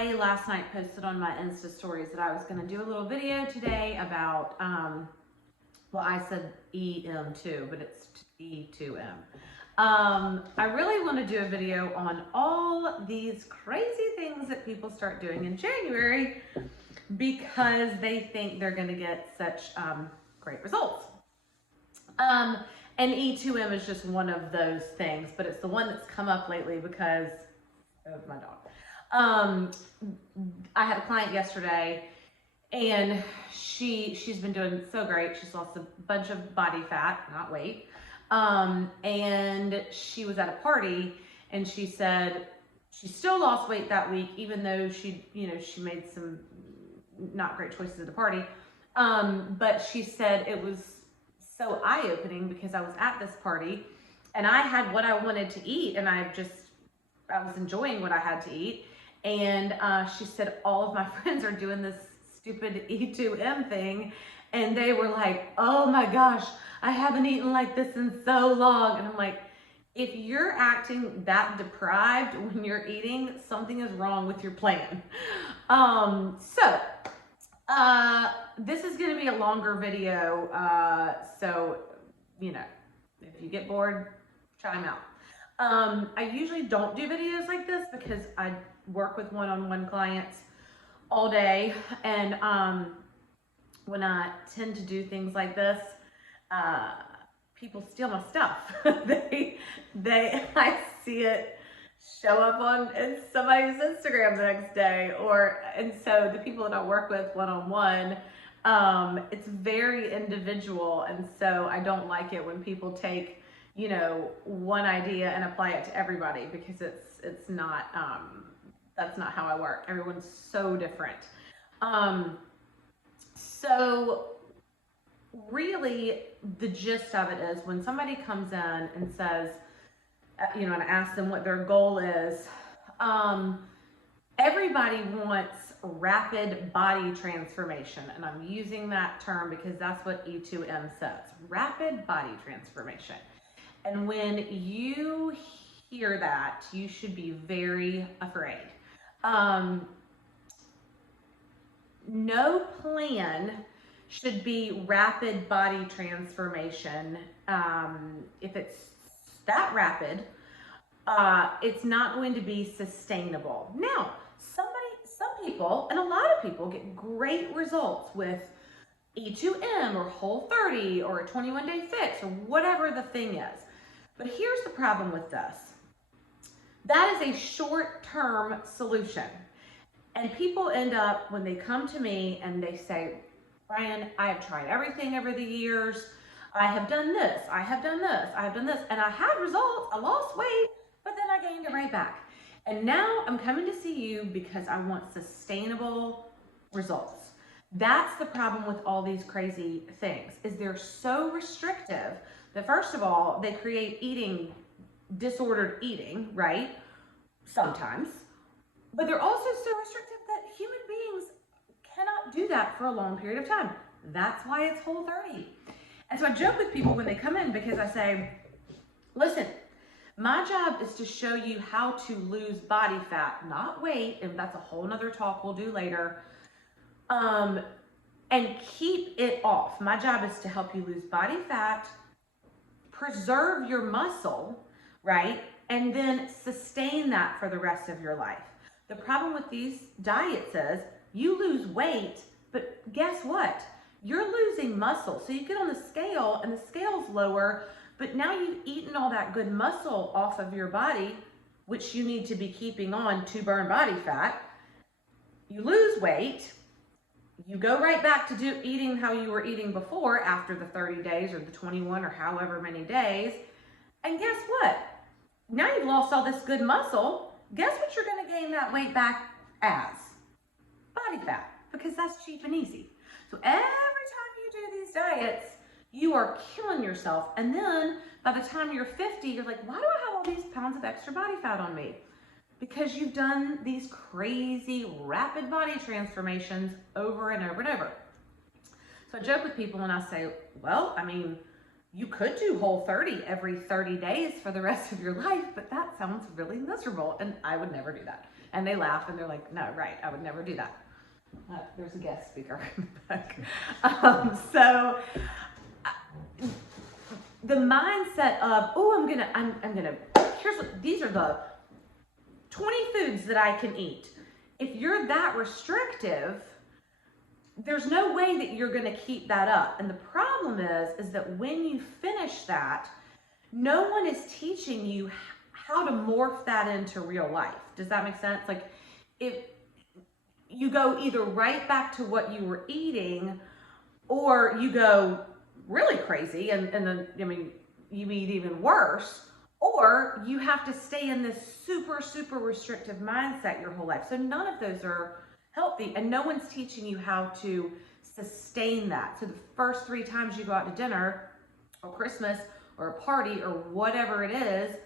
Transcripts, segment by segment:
I last night posted on my Insta stories that I was going to do a little video today about, well, I said EM2, but it's E2M. I really want to do a video on all these crazy things that people start doing in January because they think they're going to get such great results. And E2M is just one of those things, but it's the one that's come up lately because of my dog. I had a client yesterday, and she's been doing so great. She's lost a bunch of body fat, not weight. And she was at a party, and she said she still lost weight that week, even though she made some not great choices at the party. But she said it was so eye-opening because I was at this party and I had what I wanted to eat, and I was enjoying what I had to eat. And she said all of my friends are doing this stupid E2M thing, and they were like, oh my gosh, I haven't eaten like this in so long. And I'm like, if you're acting that deprived when you're eating, something is wrong with your plan. This is going to be a longer video, so, if you get bored, chime out. I usually don't do videos like this because I work with one-on-one clients all day, and when I tend to do things like this, people steal my stuff. I see it show up on somebody's Instagram the next day, and so the people that I work with one-on-one, it's very individual, and so I don't like it when people take one idea and apply it to everybody, because it's not that's not how I work. Everyone's so different. So really the gist of it is, when somebody comes in and says, and I ask them what their goal is, everybody wants rapid body transformation. And I'm using that term because that's what E2M says, rapid body transformation. And when you hear that, you should be very afraid. No plan should be rapid body transformation. If it's that rapid, it's not going to be sustainable. Now, some people, and a lot of people, get great results with E2M or Whole30 or a 21-day fix or whatever the thing is. But here's the problem with this. That is a short-term solution. And people end up, when they come to me and they say, Brian, I have tried everything over the years. I have done this, I have done this, I have done this, and I had results. I lost weight, but then I gained it right back. And now I'm coming to see you because I want sustainable results. That's the problem with all these crazy things, is they're so restrictive that, first of all, they create disordered eating, right? Sometimes. But they're also so restrictive that human beings cannot do that for a long period of time. That's why it's Whole30. And so I joke with people when they come in, because I say, listen, my job is to show you how to lose body fat, not weight, and that's a whole nother talk we'll do later, and keep it off. My job is to help you lose body fat, preserve your muscle, right? And then sustain that for the rest of your life. The problem with these diets is you lose weight, but guess what? You're losing muscle. So you get on the scale and the scale's lower, but now you've eaten all that good muscle off of your body, which you need to be keeping on to burn body fat. You lose weight. You go right back to eating how you were eating before after the 30 days or the 21 or however many days. And guess what? Now you've lost all this good muscle. Guess what you're going to gain that weight back as? Body fat, because that's cheap and easy. So every time you do these diets, you are killing yourself. And then by the time you're 50, you're like, why do I have all these pounds of extra body fat on me? Because you've done these crazy rapid body transformations over and over and over. So I joke with people and I say, well, I mean, You could do Whole30 every 30 days for the rest of your life, but that sounds really miserable, and I would never do that. And they laugh and they're like, no, right, I would never do that. There's a guest speaker in the back. So the mindset of, oh, I'm gonna, here's what, these are the 20 foods that I can eat. If you're that restrictive, there's no way that you're gonna keep that up. And the problem is that when you finish that, no one is teaching you how to morph that into real life. Does that make sense? Like, if you go either right back to what you were eating, or you go really crazy and then, I mean, you eat even worse, or you have to stay in this super, super restrictive mindset your whole life. So none of those are healthy, and no one's teaching you how to sustain that. So the first 3 times you go out to dinner or Christmas or a party or whatever it is,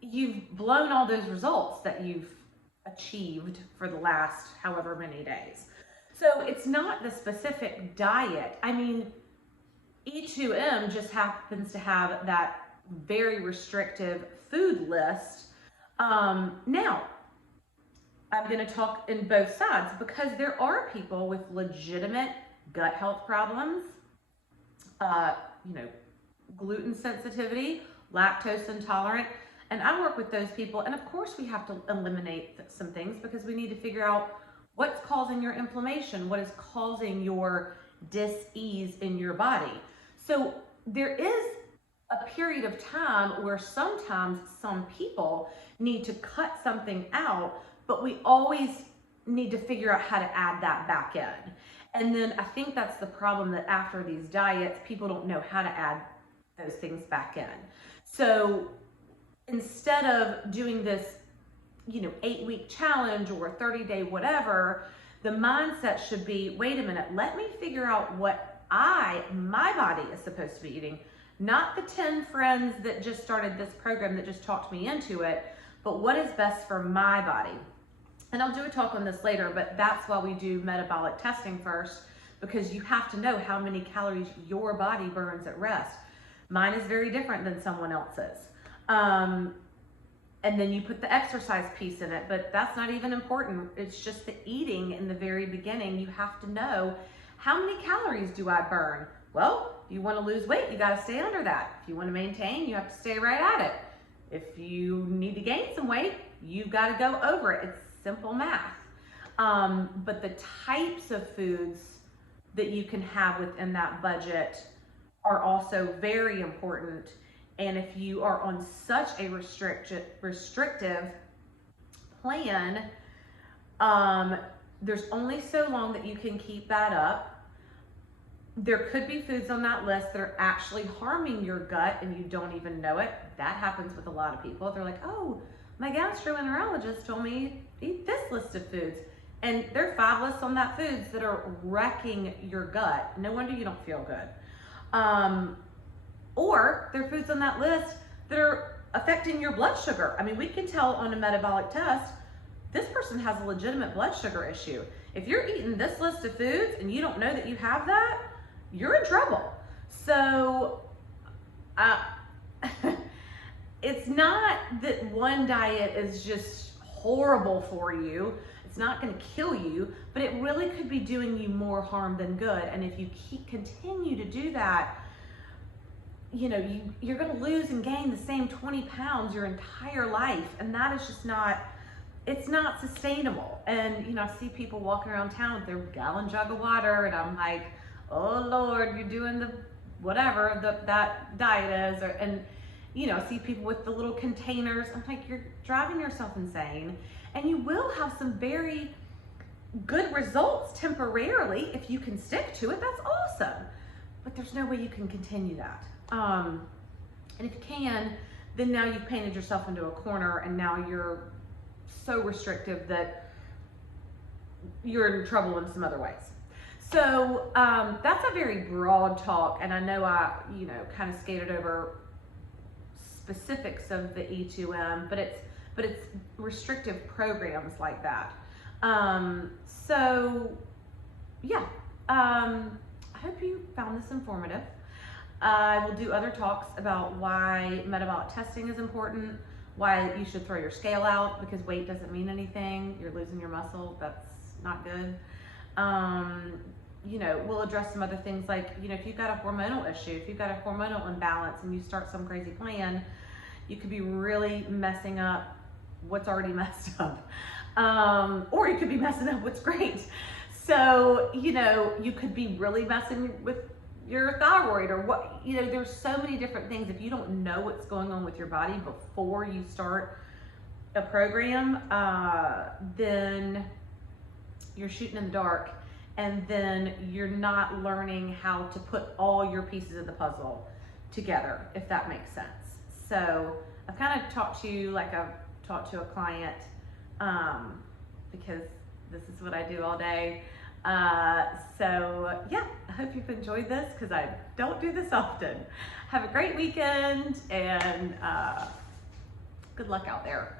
you've blown all those results that you've achieved for the last however many days. So it's not the specific diet. I mean, E2M just happens to have that very restrictive food list. Now, I'm going to talk in both sides, because there are people with legitimate gut health problems, gluten sensitivity, lactose intolerant, and I work with those people. And of course we have to eliminate some things, because we need to figure out what's causing your inflammation, what is causing your dis-ease in your body. So there is a period of time where sometimes some people need to cut something out, but we always need to figure out how to add that back in. And then I think that's the problem, that after these diets, people don't know how to add those things back in. So instead of doing this, 8-week challenge or a 30-day whatever, the mindset should be, wait a minute, let me figure out what my body is supposed to be eating, not the 10 friends that just started this program that just talked me into it, but what is best for my body. And I'll do a talk on this later, but that's why we do metabolic testing first, because you have to know how many calories your body burns at rest. Mine is very different than someone else's. And then you put the exercise piece in it, but that's not even important. It's just the eating in the very beginning. You have to know, how many calories do I burn? Well, if you want to lose weight, you got to stay under that. If you want to maintain, you have to stay right at it. If you need to gain some weight, you've got to go over it. It's simple math. But the types of foods that you can have within that budget are also very important. And if you are on such a restrictive plan, there's only so long that you can keep that up. There could be foods on that list that are actually harming your gut and you don't even know it. That happens with a lot of people. They're like, oh, my gastroenterologist told me eat this list of foods. And there are 5 lists on that foods that are wrecking your gut. No wonder you don't feel good. Or there are foods on that list that are affecting your blood sugar. I mean, we can tell on a metabolic test, this person has a legitimate blood sugar issue. If you're eating this list of foods and you don't know that you have that, you're in trouble. So it's not that one diet is just horrible for you. It's not going to kill you, but it really could be doing you more harm than good. And if you continue to do that, you're going to lose and gain the same 20 pounds your entire life. And that is just it's not sustainable. And, I see people walking around town with their gallon jug of water, and I'm like, oh Lord, you're doing the whatever that diet is. And, I see people with the little containers. I'm like, you're driving yourself insane. And you will have some very good results temporarily if you can stick to it. That's awesome. But there's no way you can continue that. And if you can, then now you've painted yourself into a corner, and now you're so restrictive that you're in trouble in some other ways. So that's a very broad talk, and I know I kind of skated over specifics of the E2M, but it's restrictive programs like that. So yeah, I hope you found this informative. I will do other talks about why metabolic testing is important, why you should throw your scale out because weight doesn't mean anything. You're losing your muscle. That's not good. You know, we'll address some other things like, you know, if you've got a hormonal issue, if you've got a hormonal imbalance and you start some crazy plan, you could be really messing up what's already messed up. Or you could be messing up what's great. So, you know, you could be really messing with your thyroid or what, you know, there's so many different things. If you don't know what's going on with your body before you start a program, then you're shooting in the dark, and then you're not learning how to put all your pieces of the puzzle together, if that makes sense. So I've kind of talked to you like I've talked to a client, because this is what I do all day. So yeah, I hope you've enjoyed this because I don't do this often. Have a great weekend and good luck out there.